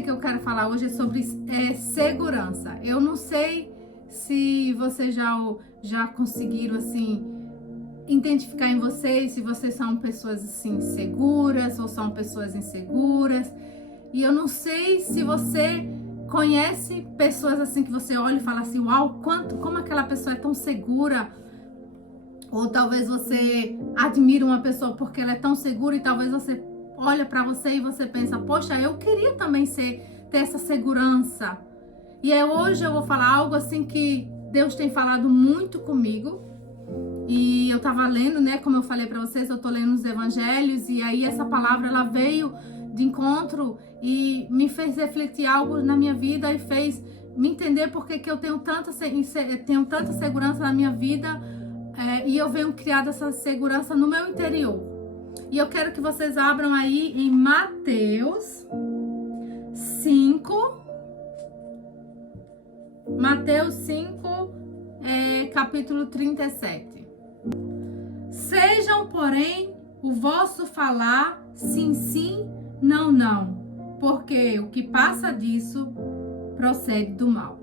que eu quero falar hoje é sobre segurança. Eu não sei se vocês já conseguiram, assim, identificar em vocês se vocês são pessoas, assim, seguras ou são pessoas inseguras. E eu não sei se você conhece pessoas, assim, que você olha e fala assim, uau, como aquela pessoa é tão segura. Ou talvez você admira uma pessoa porque ela é tão segura e talvez você olha para você e você pensa, poxa, eu queria também ter essa segurança. E hoje eu vou falar algo assim que Deus tem falado muito comigo. E eu tava lendo, né, como eu falei para vocês, eu tô lendo os evangelhos e aí essa palavra ela veio de encontro e me fez refletir algo na minha vida e fez me entender porque que eu tenho tanta segurança na minha vida e eu venho criar essa segurança no meu interior. E eu quero que vocês abram aí em Mateus 5, capítulo 37. Sejam, porém, o vosso falar sim, sim, não, não, porque o que passa disso procede do mal.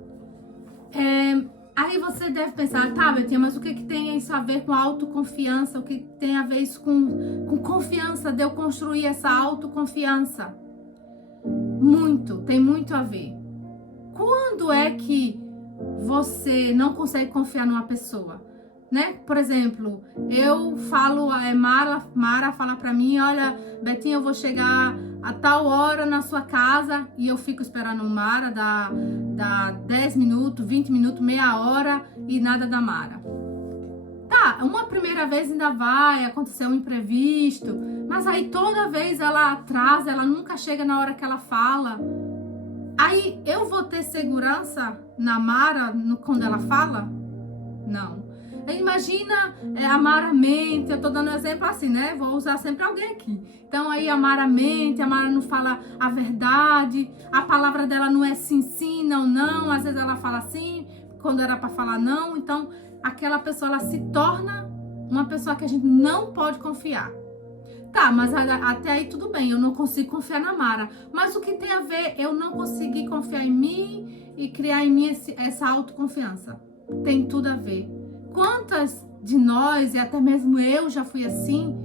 Aí você deve pensar, tá, Betinha, mas o que tem isso a ver com autoconfiança? O que tem a ver isso com confiança, de eu construir essa autoconfiança? Tem muito a ver. Quando é que você não consegue confiar numa pessoa? Né? Por exemplo, eu falo, Mara fala pra mim, olha, Betinha, eu vou chegar a tal hora na sua casa e eu fico esperando o Mara, dá 10 minutos, 20 minutos, meia hora e nada da Mara. Tá, uma primeira vez ainda vai acontecer um imprevisto, mas aí toda vez ela atrasa, ela nunca chega na hora que ela fala. Aí eu vou ter segurança na Mara quando ela fala? Não. Imagina a Mara mente, eu tô dando um exemplo assim, né? Vou usar sempre alguém aqui. Então aí a Mara mente, a Mara não fala a verdade, a palavra dela não é sim, sim, não, não. Às vezes ela fala sim, quando era pra falar não. Então aquela pessoa, ela se torna uma pessoa que a gente não pode confiar. Tá, mas até aí tudo bem, eu não consigo confiar na Mara. Mas o que tem a ver eu não conseguir confiar em mim e criar em mim essa autoconfiança? Tem tudo a ver. Quantas de nós, e até mesmo eu já fui assim,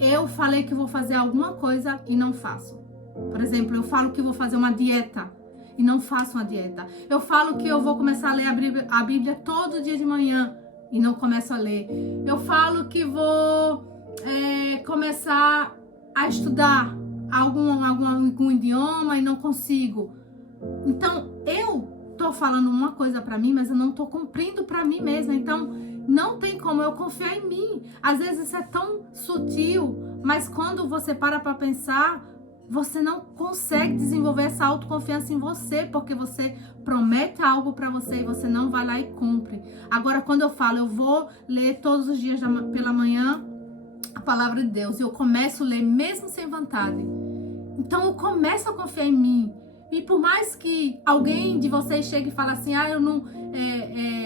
eu falei que vou fazer alguma coisa e não faço. Por exemplo, eu falo que vou fazer uma dieta e não faço uma dieta. Eu falo que eu vou começar a ler a Bíblia todo dia de manhã e não começo a ler. Eu falo que vou começar a estudar algum idioma e não consigo. Então, eu tô falando uma coisa pra mim, mas eu não tô cumprindo pra mim mesma. Então, não tem como eu confiar em mim. Às vezes isso é tão sutil, mas quando você para pra pensar, você não consegue desenvolver essa autoconfiança em você, porque você promete algo pra você e você não vai lá e cumpre. Agora, quando eu falo, eu vou ler todos os dias pela manhã a palavra de Deus, e eu começo a ler mesmo sem vontade. Então, eu começo a confiar em mim. E por mais que alguém de vocês chegue e fale assim, eu não...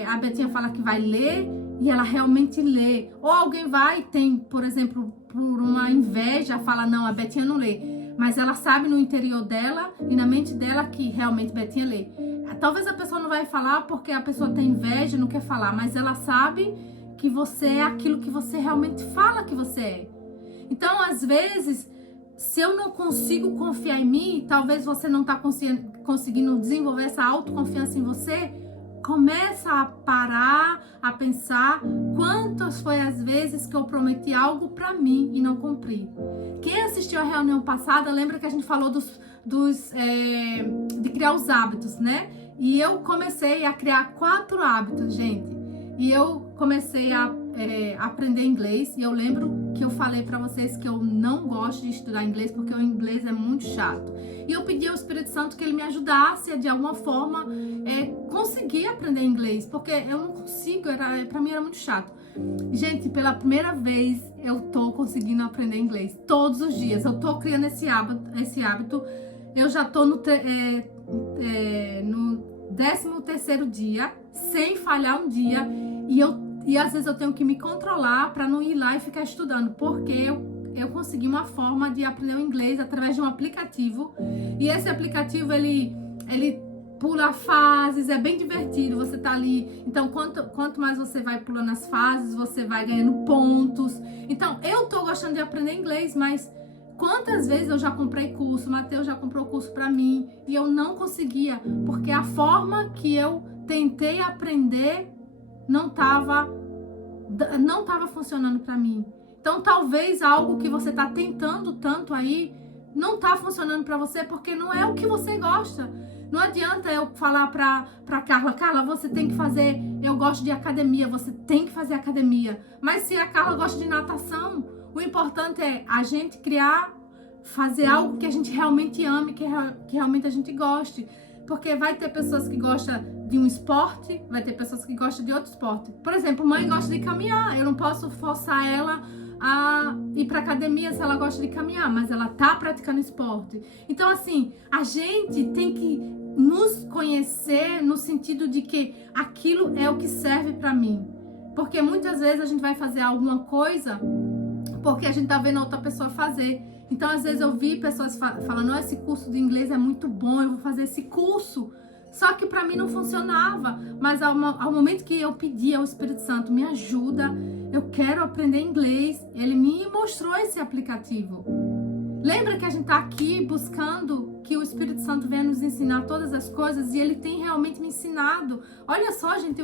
a Betinha fala que vai ler e ela realmente lê. Ou alguém vai e tem, por exemplo, por uma inveja, fala, não, a Betinha não lê. Mas ela sabe no interior dela e na mente dela que realmente Betinha lê. Talvez a pessoa não vai falar porque a pessoa tem inveja, não quer falar, mas ela sabe que você é aquilo que você realmente fala que você é. Então, às vezes, se eu não consigo confiar em mim, talvez você não está conseguindo desenvolver essa autoconfiança em você, começa a parar, a pensar quantas foi as vezes que eu prometi algo para mim e não cumpri. Quem assistiu a reunião passada, lembra que a gente falou de criar os hábitos, né? E eu comecei a criar 4 hábitos, gente. E eu comecei a aprender inglês. E eu lembro que eu falei pra vocês que eu não gosto de estudar inglês porque o inglês é muito chato. E eu pedi ao Espírito Santo que ele me ajudasse a, de alguma forma, conseguir aprender inglês. Porque eu não consigo, pra mim era muito chato. Gente, pela primeira vez eu tô conseguindo aprender inglês. Todos os dias. Eu tô criando esse hábito. Eu já tô no 13º dia, sem falhar um dia, e às vezes eu tenho que me controlar para não ir lá e ficar estudando, porque eu consegui uma forma de aprender o inglês através de um aplicativo. E esse aplicativo, ele pula fases, é bem divertido, você tá ali. Então, quanto mais você vai pulando as fases, você vai ganhando pontos. Então, eu tô gostando de aprender inglês, mas quantas vezes eu já comprei curso, o Matheus já comprou curso pra mim, e eu não conseguia, porque a forma que eu tentei aprender não tava funcionando pra mim. Então, talvez algo que você tá tentando tanto aí não tá funcionando pra você, porque não é o que você gosta. Não adianta eu falar pra Carla, você tem que fazer, eu gosto de academia, você tem que fazer academia. Mas se a Carla gosta de natação, o importante é a gente fazer algo que a gente realmente ame, que realmente a gente goste. Porque vai ter pessoas que gostam de um esporte, vai ter pessoas que gostam de outro esporte. Por exemplo, mãe gosta de caminhar, eu não posso forçar ela a ir pra academia se ela gosta de caminhar, mas ela tá praticando esporte. Então, assim, a gente tem que nos conhecer no sentido de que aquilo é o que serve pra mim. Porque muitas vezes a gente vai fazer alguma coisa porque a gente tá vendo outra pessoa fazer. Então, às vezes eu vi pessoas falando, esse curso de inglês é muito bom, eu vou fazer esse curso. Só que pra mim não funcionava. Mas ao momento que eu pedi ao Espírito Santo, me ajuda, eu quero aprender inglês, ele me mostrou esse aplicativo. Lembra que a gente tá aqui buscando que o Espírito Santo venha nos ensinar todas as coisas, e ele tem realmente me ensinado. Olha só, gente,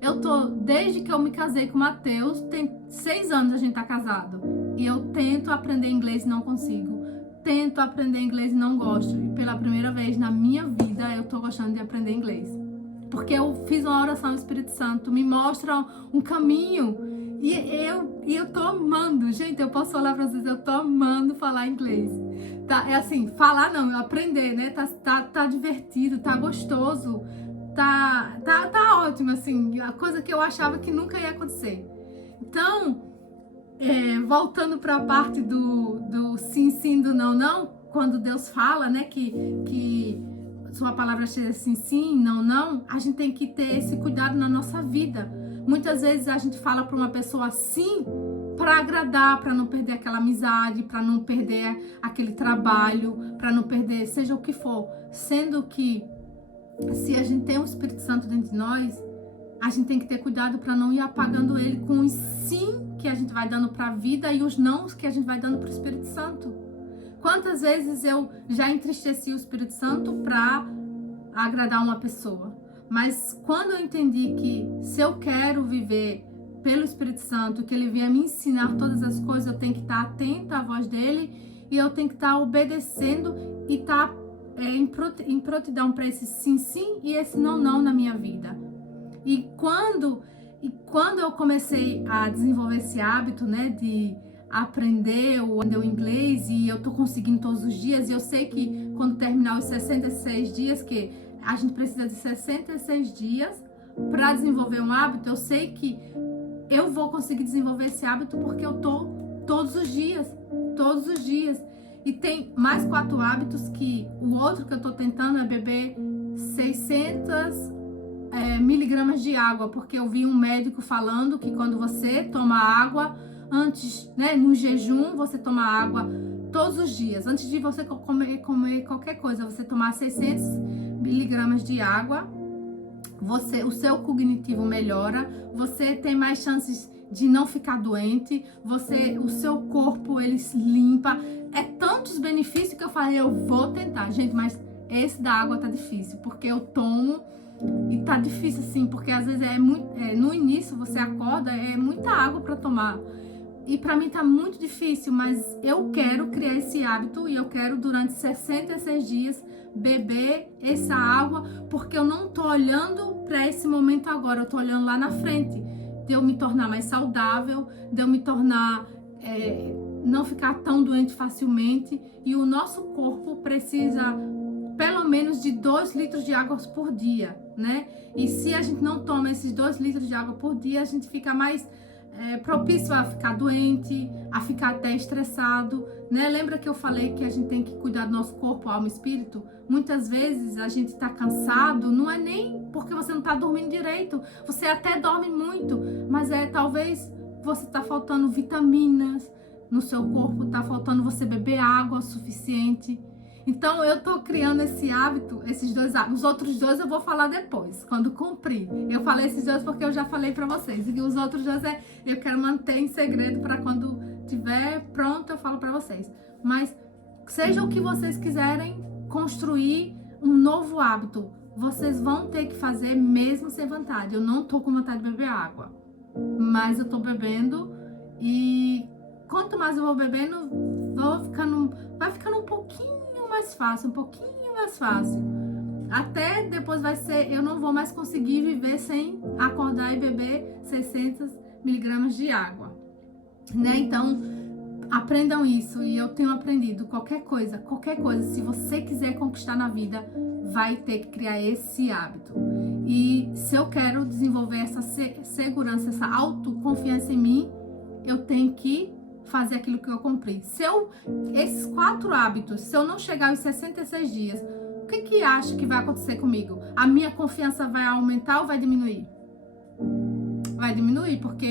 eu tô, desde que eu me casei com o Matheus, tem 6 anos a gente tá casado, e eu tento aprender inglês e não consigo. Tento aprender inglês e não gosto. E pela primeira vez na minha vida eu tô gostando de aprender inglês. Porque eu fiz uma oração ao Espírito Santo, me mostra um caminho. E eu tô amando, gente, eu posso falar pra vocês, eu tô amando falar inglês. Tá, é assim, falar não, aprender, né? Tá divertido, tá gostoso, tá ótimo, assim, a coisa que eu achava que nunca ia acontecer. Então, voltando pra parte do sim, sim, do não, não, quando Deus fala, né, que sua palavra seja sim, sim, não, não, a gente tem que ter esse cuidado na nossa vida. Muitas vezes a gente fala para uma pessoa sim para agradar, para não perder aquela amizade, para não perder aquele trabalho, para não perder seja o que for. Sendo que se a gente tem o Espírito Santo dentro de nós, a gente tem que ter cuidado para não ir apagando ele com os sim que a gente vai dando para a vida e os não que a gente vai dando para o Espírito Santo. Quantas vezes eu já entristeci o Espírito Santo para agradar uma pessoa? Mas quando eu entendi que se eu quero viver pelo Espírito Santo, que ele venha me ensinar todas as coisas, eu tenho que estar atenta à voz dele e eu tenho que estar obedecendo e estar em prontidão para esse sim, sim e esse não, não na minha vida. E quando eu comecei a desenvolver esse hábito, né, de aprender o inglês, e eu tô conseguindo todos os dias, e eu sei que quando terminar os 66 dias, que a gente precisa de 66 dias para desenvolver um hábito, eu sei que eu vou conseguir desenvolver esse hábito porque eu tô todos os dias. E tem mais 4 hábitos, que o outro que eu tô tentando é beber 600 miligramas de água, porque eu vi um médico falando que quando você toma água, antes, né, no jejum, você toma água todos os dias, antes de você comer qualquer coisa, você tomar 600 miligramas de água, o seu cognitivo melhora, você tem mais chances de não ficar doente, o seu corpo, ele se limpa, é tantos benefícios que eu falei, eu vou tentar, gente, mas esse da água tá difícil, porque eu tomo e tá difícil assim, porque às vezes no início você acorda, é muita água para tomar. E pra mim tá muito difícil, mas eu quero criar esse hábito e eu quero durante 66 dias beber essa água, porque eu não tô olhando pra esse momento agora, eu tô olhando lá na frente, de eu me tornar mais saudável, de eu me tornar, não ficar tão doente facilmente, e o nosso corpo precisa pelo menos de 2 litros de água por dia, né? E se a gente não toma esses 2 litros de água por dia, a gente fica mais propício a ficar doente, a ficar até estressado, né? Lembra que eu falei que a gente tem que cuidar do nosso corpo, alma e espírito? Muitas vezes a gente tá cansado, não é nem porque você não tá dormindo direito, você até dorme muito, mas talvez você tá faltando vitaminas, no seu corpo, tá faltando você beber água o suficiente. Então eu tô criando esse hábito, esses 2 hábitos. Os outros 2 eu vou falar depois, quando cumprir. Eu falei esses 2 porque eu já falei pra vocês. E os outros 2 eu quero manter em segredo para quando tiver pronto eu falo pra vocês. Mas seja o que vocês quiserem construir um novo hábito, vocês vão ter que fazer mesmo sem vontade. Eu não tô com vontade de beber água, mas eu tô bebendo, e quanto mais eu vou bebendo, vai ficando um pouquinho mais fácil, Até depois eu não vou mais conseguir viver sem acordar e beber 600 miligramas de água, né? Então, aprendam isso, e eu tenho aprendido. Qualquer coisa, se você quiser conquistar na vida, vai ter que criar esse hábito. E se eu quero desenvolver essa segurança, essa autoconfiança em mim, eu tenho que fazer aquilo que eu cumpri. Esses 4 hábitos, se eu não chegar aos 66 dias, o que acha que vai acontecer comigo? A minha confiança vai aumentar ou vai diminuir? Vai diminuir, porque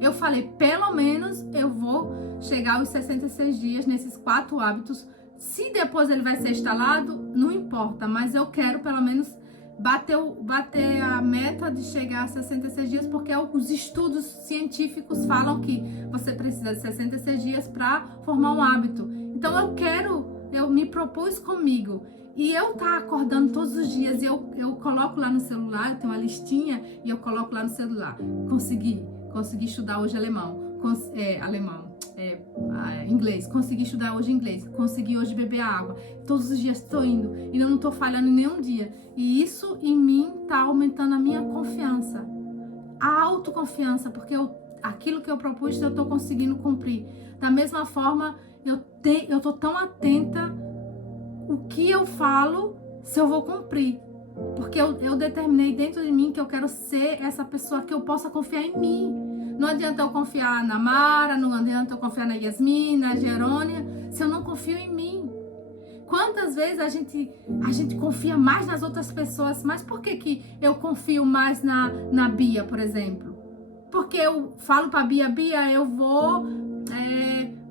eu falei, pelo menos eu vou chegar aos 66 dias nesses 4 hábitos. Se depois ele vai ser instalado, não importa, mas eu quero pelo menos bater a meta de chegar a 66 dias, porque os estudos científicos falam que você precisa de 66 dias para formar um hábito. Então eu me propus comigo, e eu tá acordando todos os dias, e eu coloco lá no celular, eu tenho uma listinha, e eu coloco lá no celular, consegui estudar hoje inglês, consegui estudar hoje inglês, consegui hoje beber água, todos os dias estou indo, e eu não estou falhando em nenhum dia, e isso em mim tá aumentando a minha confiança, a autoconfiança, porque aquilo que eu propus eu tô conseguindo cumprir. Da mesma forma, eu tô tão atenta o que eu falo, se eu vou cumprir, porque eu determinei dentro de mim que eu quero ser essa pessoa que eu possa confiar em mim. Não adianta eu confiar na Mara, não adianta eu confiar na Yasmin, na Gerônia, se eu não confio em mim. Quantas vezes a gente confia mais nas outras pessoas, mas por que eu confio mais na Bia, por exemplo? Porque eu falo pra Bia, eu vou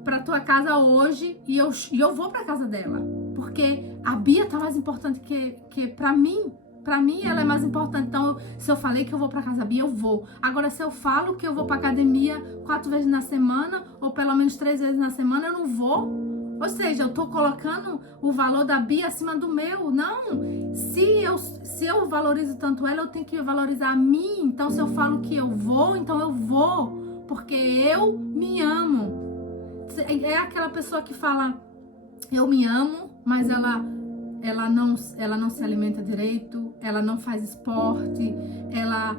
pra tua casa hoje, e eu vou pra casa dela, porque a Bia tá mais importante que pra mim. Pra mim, ela é mais importante. Então, se eu falei que eu vou pra casa da Bia, eu vou. Agora, se eu falo que eu vou pra academia 4 vezes na semana, ou pelo menos 3 vezes na semana, eu não vou. Ou seja, eu tô colocando o valor da Bia acima do meu. Não. Se eu valorizo tanto ela, eu tenho que valorizar a mim. Então, se eu falo que eu vou, então eu vou. Porque eu me amo. É aquela pessoa que fala, eu me amo, mas ela não se alimenta direito, ela não faz esporte, ela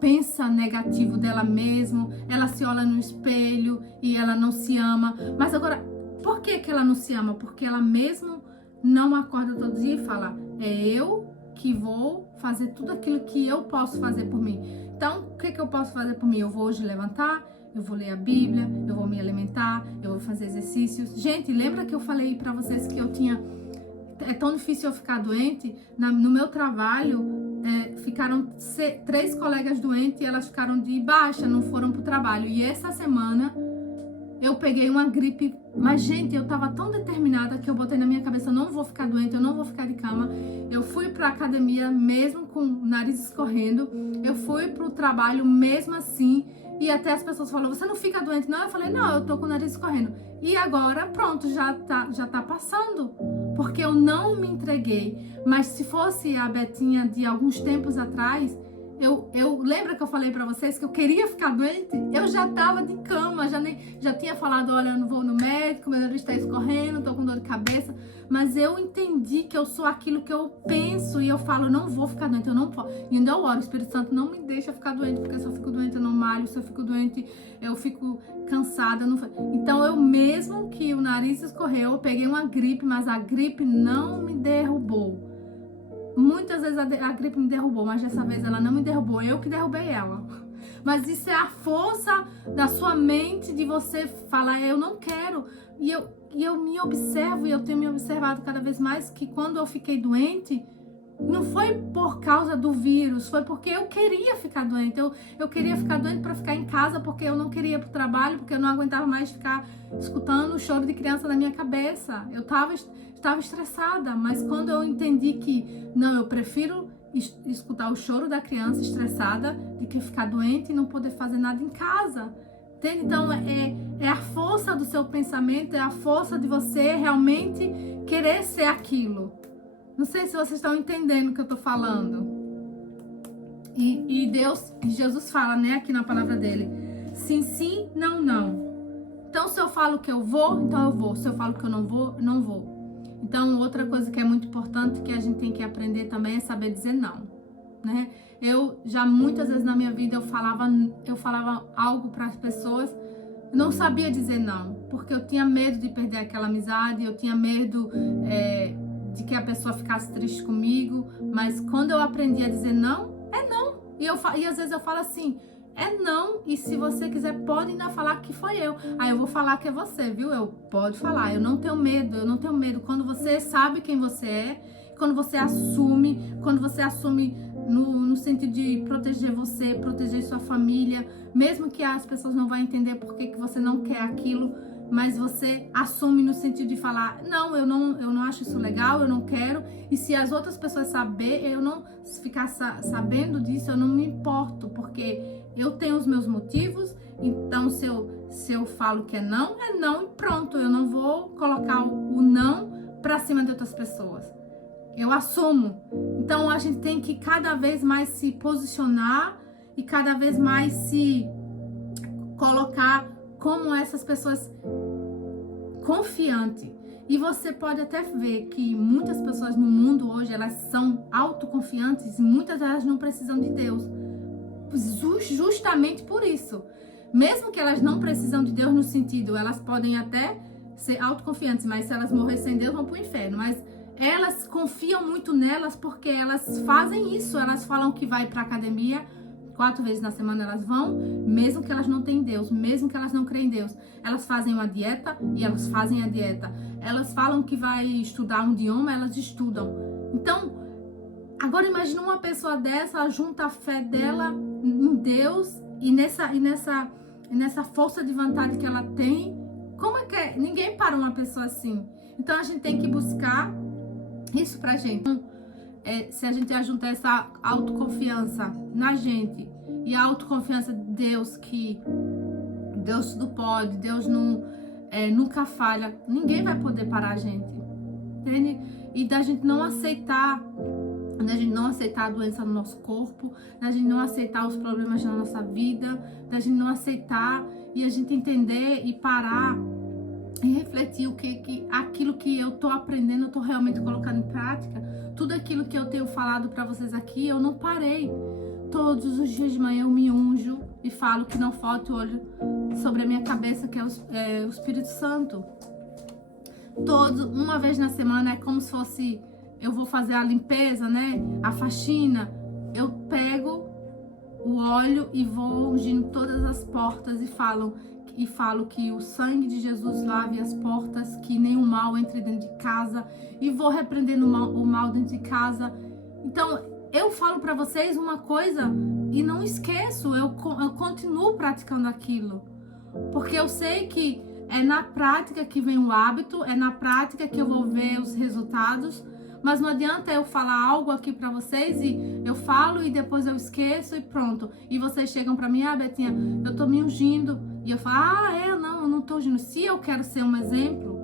pensa negativo dela mesma, ela se olha no espelho e ela não se ama. Mas agora, por que ela não se ama? Porque ela mesmo não acorda todo dia e fala, é eu que vou fazer tudo aquilo que eu posso fazer por mim. Então, o que eu posso fazer por mim? Eu vou hoje levantar, eu vou ler a Bíblia, eu vou me alimentar, eu vou fazer exercícios. Gente, lembra que eu falei pra vocês que é tão difícil eu ficar doente? No meu trabalho, ficaram 3 colegas doentes, e elas ficaram de baixa, não foram pro trabalho. E essa semana eu peguei uma gripe, mas gente, eu tava tão determinada que eu botei na minha cabeça, eu não vou ficar doente, eu não vou ficar de cama. Eu fui pra academia mesmo com o nariz escorrendo, eu fui pro trabalho mesmo assim, e até as pessoas falaram, você não fica doente não? Eu falei, não, eu tô com o nariz escorrendo. E agora, pronto, já tá passando, porque eu não me entreguei. Mas se fosse a Betinha de alguns tempos atrás, lembra que eu falei pra vocês que eu queria ficar doente? Eu já tava de cama, já tinha falado, olha, eu não vou no médico, meu nariz tá escorrendo, tô com dor de cabeça. Mas eu entendi que eu sou aquilo que eu penso, e eu falo, eu não vou ficar doente, eu não posso. E ainda eu oro, o Espírito Santo não me deixa ficar doente, porque se eu fico doente eu não malho, se eu fico doente eu fico cansada. Então eu mesmo que o nariz escorreu, eu peguei uma gripe, mas a gripe não me derrubou. Muitas vezes a gripe me derrubou, mas dessa vez ela não me derrubou, eu que derrubei ela. Mas isso é a força da sua mente, de você falar, eu não quero. E eu me observo, e eu tenho me observado cada vez mais, que quando eu fiquei doente, Não foi por causa do vírus, foi porque eu queria ficar doente. Eu queria ficar doente para ficar em casa, porque eu não queria ir pro trabalho, porque eu não aguentava mais ficar escutando o choro de criança na minha cabeça. Eu estava estressada, mas quando eu entendi que, não, eu prefiro escutar o choro da criança estressada do que ficar doente e não poder fazer nada em casa. Entende? Então, é a força do seu pensamento, é a força de você realmente querer ser aquilo. Não sei se vocês estão entendendo o que eu tô falando. E Jesus fala, né, aqui na palavra dele, sim, sim, não, não. Então, se eu falo que eu vou, então eu vou. Se eu falo que eu não vou, eu não vou. Então, outra coisa que é muito importante que a gente tem que aprender também é saber dizer não, né? Eu já muitas vezes na minha vida eu falava algo para as pessoas, eu não sabia dizer não, porque eu tinha medo de perder aquela amizade, eu tinha medo de que a pessoa ficasse triste comigo, mas quando eu aprendi a dizer não, é não. E às vezes eu falo assim, é não, e se você quiser pode ainda falar que foi eu. Aí eu vou falar que é você, viu? Pode falar, eu não tenho medo. Quando você sabe quem você é, quando você assume no sentido de proteger você, proteger sua família, mesmo que as pessoas não vão entender por que você não quer aquilo, mas você assume no sentido de falar, não, eu não acho isso legal, eu não quero, e se as outras pessoas saberem, eu não ficar sabendo disso, eu não me importo, porque eu tenho os meus motivos, então se eu falo que é não e pronto, eu não vou colocar o não pra cima de outras pessoas. Eu assumo. Então a gente tem que cada vez mais se posicionar e cada vez mais se colocar como essas pessoas confiantes. E você pode até ver que muitas pessoas no mundo hoje, elas são autoconfiantes e muitas delas não precisam de Deus. Justamente por isso. Mesmo que elas não precisam de Deus no sentido, elas podem até ser autoconfiantes, mas se elas morrerem sem Deus vão pro inferno. Mas elas confiam muito nelas porque elas fazem isso. Elas falam que vai pra academia 4 vezes na semana, elas vão, mesmo que elas não tenham Deus, mesmo que elas não creem em Deus. Elas fazem uma dieta e elas fazem a dieta. Elas falam que vai estudar um idioma, elas estudam. Então, agora imagina uma pessoa dessa, ela junta a fé dela em Deus e nessa força de vontade que ela tem. Como é que é? Ninguém para uma pessoa assim. Então a gente tem que buscar isso pra gente. Se a gente juntar essa autoconfiança na gente e a autoconfiança de Deus, que Deus tudo pode, Deus nunca falha, ninguém vai poder parar a gente, entende? E da gente não aceitar a doença no nosso corpo, da gente não aceitar os problemas na nossa vida, da gente não aceitar e a gente entender e parar e refletir aquilo que eu tô aprendendo, eu tô realmente colocando em prática. Tudo aquilo que eu tenho falado para vocês aqui, eu não parei. Todos os dias de manhã eu me unjo e falo que não falta o olho sobre a minha cabeça, que é o Espírito Santo. Uma vez na semana é como se fosse, eu vou fazer a limpeza, né? A faxina. Eu pego o óleo e vou ungindo todas as portas e falo que o sangue de Jesus lave as portas, que nenhum mal entre dentro de casa, e vou repreendendo o mal dentro de casa. Então, eu falo para vocês uma coisa e não esqueço, eu continuo praticando aquilo, porque eu sei que é na prática que vem o hábito, é na prática que eu vou ver os resultados. Mas não adianta eu falar algo aqui pra vocês e eu falo e depois eu esqueço e pronto. E vocês chegam pra mim, Betinha, eu tô me ungindo. E eu falo, eu não tô ungindo. Se eu quero ser um exemplo,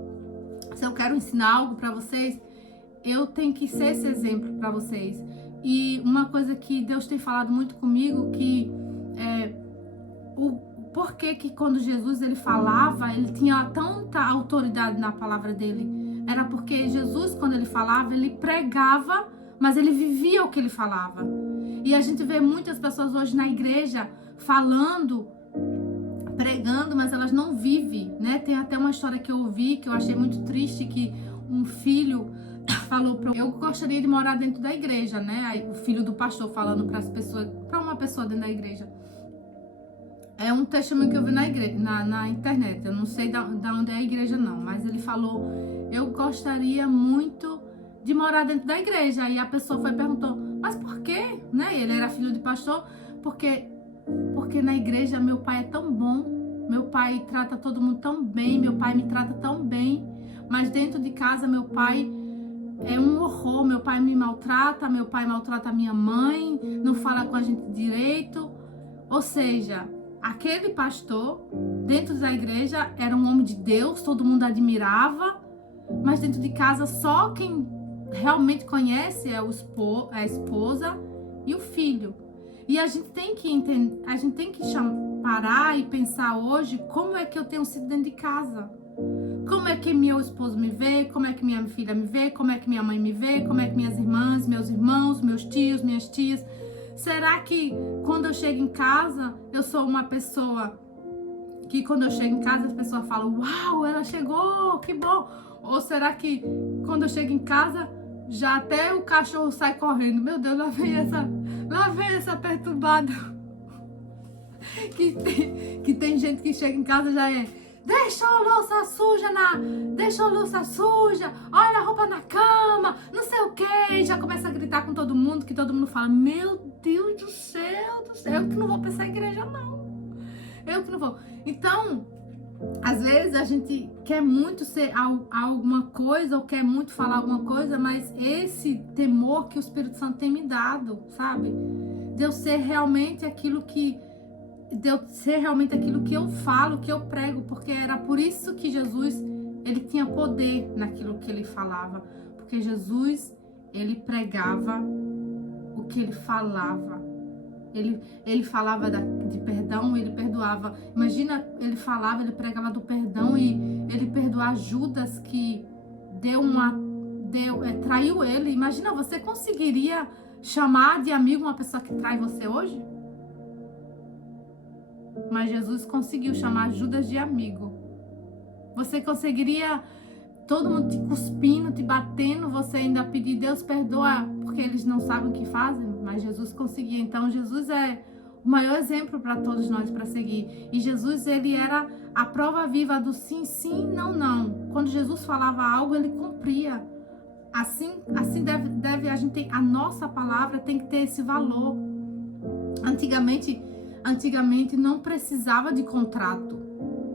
se eu quero ensinar algo pra vocês, eu tenho que ser esse exemplo pra vocês. E uma coisa que Deus tem falado muito comigo, que por que quando Jesus ele falava, ele tinha tanta autoridade na palavra dele? Era porque Jesus, quando ele falava, ele pregava, mas ele vivia o que ele falava. E a gente vê muitas pessoas hoje na igreja falando, pregando, mas elas não vivem, né? Tem até uma história que eu ouvi, que eu achei muito triste, que um filho falou eu gostaria de morar dentro da igreja, né? Aí, o filho do pastor falando para uma pessoa dentro da igreja. É um testemunho que eu vi na internet. Eu não sei da onde é a igreja não, mas ele falou, eu gostaria muito de morar dentro da igreja. Aí a pessoa foi e perguntou, mas por quê? Né? Ele era filho de pastor, porque na igreja meu pai é tão bom, meu pai trata todo mundo tão bem, meu pai me trata tão bem, mas dentro de casa meu pai é um horror, meu pai me maltrata, meu pai maltrata a minha mãe, não fala com a gente direito. Ou seja, aquele pastor dentro da igreja era um homem de Deus, todo mundo admirava, mas dentro de casa só quem realmente conhece é a esposa e o filho. E a gente tem que entender, a gente tem que parar e pensar hoje como é que eu tenho sido dentro de casa. Como é que meu esposo me vê, como é que minha filha me vê, como é que minha mãe me vê, como é que minhas irmãs, meus irmãos, meus tios, minhas tias. Será que quando eu chego em casa, eu sou uma pessoa que quando eu chego em casa as pessoas falam, uau, ela chegou, que bom. Ou será que quando eu chego em casa, já até o cachorro sai correndo. Meu Deus, lá vem essa perturbada. Que tem gente que chega em casa já é, deixa a louça suja, olha a roupa na cama, não sei o que, já começa a gritar com todo mundo, que todo mundo fala, meu Deus do céu, eu que não vou pensar em igreja não, eu que não vou. Então, às vezes a gente quer muito ser alguma coisa, ou quer muito falar alguma coisa, mas esse temor que o Espírito Santo tem me dado, sabe? De eu ser realmente aquilo que eu falo, que eu prego, porque era por isso que Jesus, ele tinha poder naquilo que ele falava, porque Jesus, ele pregava o que ele falava, ele falava de perdão, ele perdoava. Imagina, ele falava, ele pregava do perdão e ele perdoar Judas que traiu ele. Imagina, você conseguiria chamar de amigo uma pessoa que trai você hoje? Mas Jesus conseguiu chamar Judas de amigo. Você conseguiria, todo mundo te cuspindo, te batendo, você ainda pedir Deus perdoa, porque eles não sabem o que fazem? Mas Jesus conseguia. Então Jesus é o maior exemplo para todos nós para seguir. E Jesus, ele era a prova viva do sim, sim, não, não. Quando Jesus falava algo, ele cumpria. Assim deve a gente a nossa palavra tem que ter esse valor. Antigamente não precisava de contrato,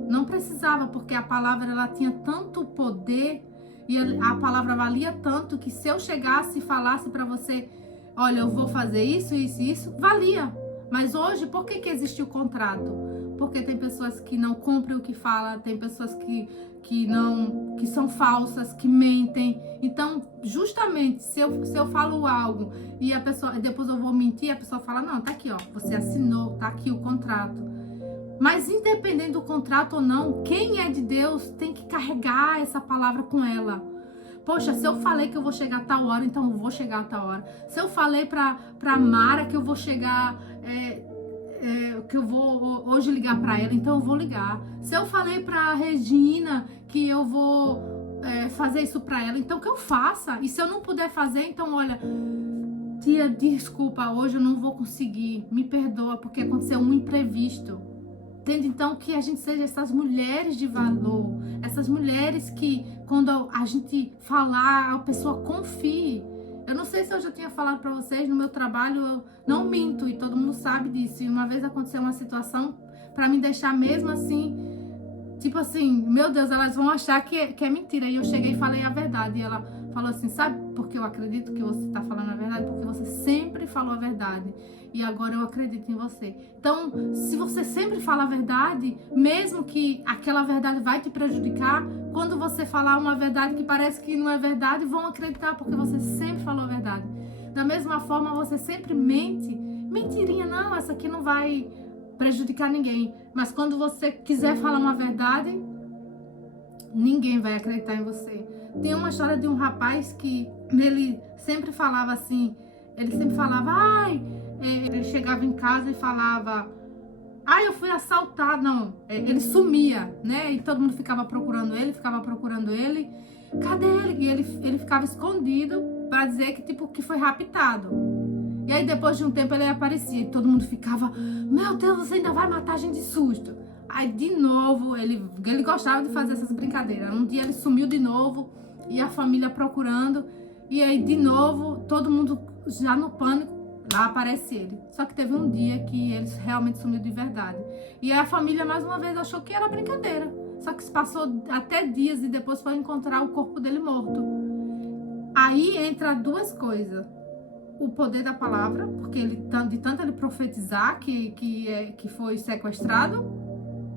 não precisava, porque a palavra ela tinha tanto poder e a palavra valia tanto que se eu chegasse e falasse para você, olha, eu vou fazer isso, isso e isso, valia. Mas hoje, por que existe o contrato? Porque tem pessoas que não cumprem o que fala, tem pessoas que são falsas, que mentem. Então, justamente, se eu falo algo e a pessoa, depois eu vou mentir, a pessoa fala, não, tá aqui, ó, você assinou, tá aqui o contrato. Mas independente do contrato ou não, quem é de Deus tem que carregar essa palavra com ela. Poxa, se eu falei que eu vou chegar a tal hora, então eu vou chegar a tal hora. Se eu falei pra Mara que eu vou chegar, que eu vou hoje ligar pra ela, então eu vou ligar. Se eu falei pra Regina que eu vou fazer isso pra ela, então que eu faça. E se eu não puder fazer, então olha, tia, desculpa, hoje eu não vou conseguir, me perdoa porque aconteceu um imprevisto. Entende? Então que a gente seja essas mulheres de valor, essas mulheres que quando a gente falar, a pessoa confie. Eu não sei se eu já tinha falado pra vocês, no meu trabalho eu não minto e todo mundo sabe disso. E uma vez aconteceu uma situação pra me deixar mesmo assim, tipo assim, meu Deus, elas vão achar que é mentira. E eu cheguei e falei a verdade. E ela falou assim, sabe por que eu acredito que você tá falando a verdade? Porque você sempre falou a verdade. E agora eu acredito em você. Então, se você sempre fala a verdade, mesmo que aquela verdade vai te prejudicar, quando você falar uma verdade que parece que não é verdade, vão acreditar porque você sempre falou a verdade. Da mesma forma, você sempre mente. Mentirinha, não, essa aqui não vai prejudicar ninguém. Mas quando você quiser falar uma verdade, ninguém vai acreditar em você. Tem uma história de um rapaz que ele sempre falava assim, ele chegava em casa e falava, eu fui assaltado, não, ele sumia, né, e todo mundo ficava procurando ele, cadê ele? E ele ficava escondido pra dizer que, tipo, que foi raptado. E aí depois de um tempo ele aparecia e todo mundo ficava, meu Deus, você ainda vai matar a gente de susto. Aí de novo, ele gostava de fazer essas brincadeiras, um dia ele sumiu de novo e a família procurando. E aí, de novo, todo mundo já no pânico, lá aparece ele. Só que teve um dia que ele realmente sumiu de verdade. E aí a família, mais uma vez, achou que era brincadeira. Só que se passou até dias e depois foi encontrar o corpo dele morto. Aí entra duas coisas. O poder da palavra, porque ele, de tanto ele profetizar que foi sequestrado,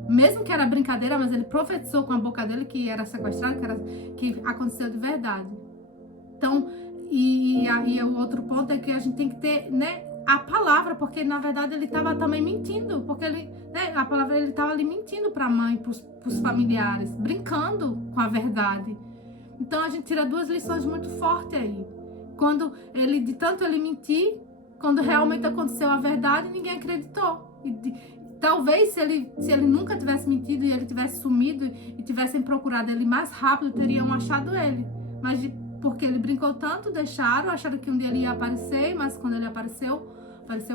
mesmo que era brincadeira, mas ele profetizou com a boca dele que era sequestrado, que aconteceu de verdade. Então, e aí o outro ponto é que a gente tem que ter, né, a palavra, porque na verdade ele estava também mentindo, porque ele, né, a palavra, ele estava ali mentindo para a mãe, para os familiares, brincando com a verdade. Então a gente tira duas lições muito fortes aí. Quando ele, de tanto ele mentir, quando realmente aconteceu a verdade, ninguém acreditou. Talvez se ele nunca tivesse mentido e ele tivesse sumido e tivessem procurado ele mais rápido, teriam achado ele. Mas porque ele brincou tanto, acharam que um dia ele ia aparecer, mas quando ele apareceu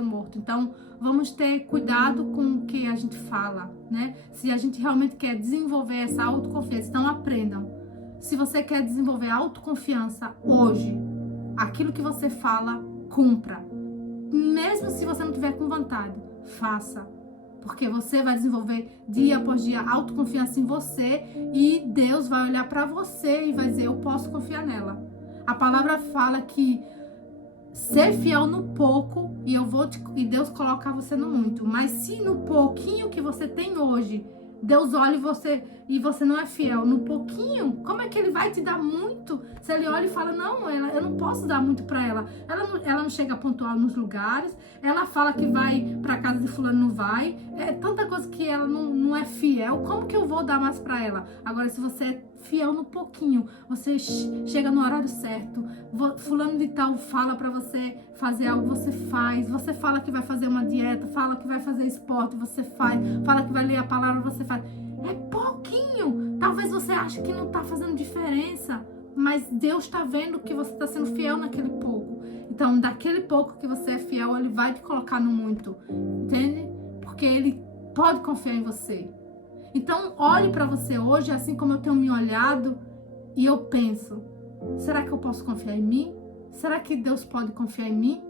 morto. Então, vamos ter cuidado com o que a gente fala, né? Se a gente realmente quer desenvolver essa autoconfiança, então aprendam. Se você quer desenvolver autoconfiança hoje, aquilo que você fala, cumpra. Mesmo se você não tiver com vontade, faça. Porque você vai desenvolver dia após dia autoconfiança em você e Deus vai olhar para você e vai dizer, eu posso confiar nela. A palavra fala que ser fiel no pouco e Deus coloca você no muito. Mas se no pouquinho que você tem hoje, Deus olha e você não é fiel no pouquinho, como é que ele vai te dar muito? Se ele olha e fala, não, eu não posso dar muito para ela. Ela não chega pontual nos lugares, ela fala que vai para casa de fulano, não vai. É tanta coisa que ela não é fiel. Como que eu vou dar mais para ela? Agora, se você é fiel no pouquinho, você chega no horário certo, fulano de tal fala para você fazer algo, você faz. Você fala que vai fazer uma dieta, fala que vai fazer esporte, você faz. Fala que vai ler a palavra, você faz. É pouquinho. Talvez você ache que não tá fazendo diferença, mas Deus tá vendo que você tá sendo fiel naquele pouco. Então, daquele pouco que você é fiel, ele vai te colocar no muito, entende? Porque ele pode confiar em você. Então, olhe para você hoje, assim como eu tenho me olhado, e eu penso, será que eu posso confiar em mim? Será que Deus pode confiar em mim?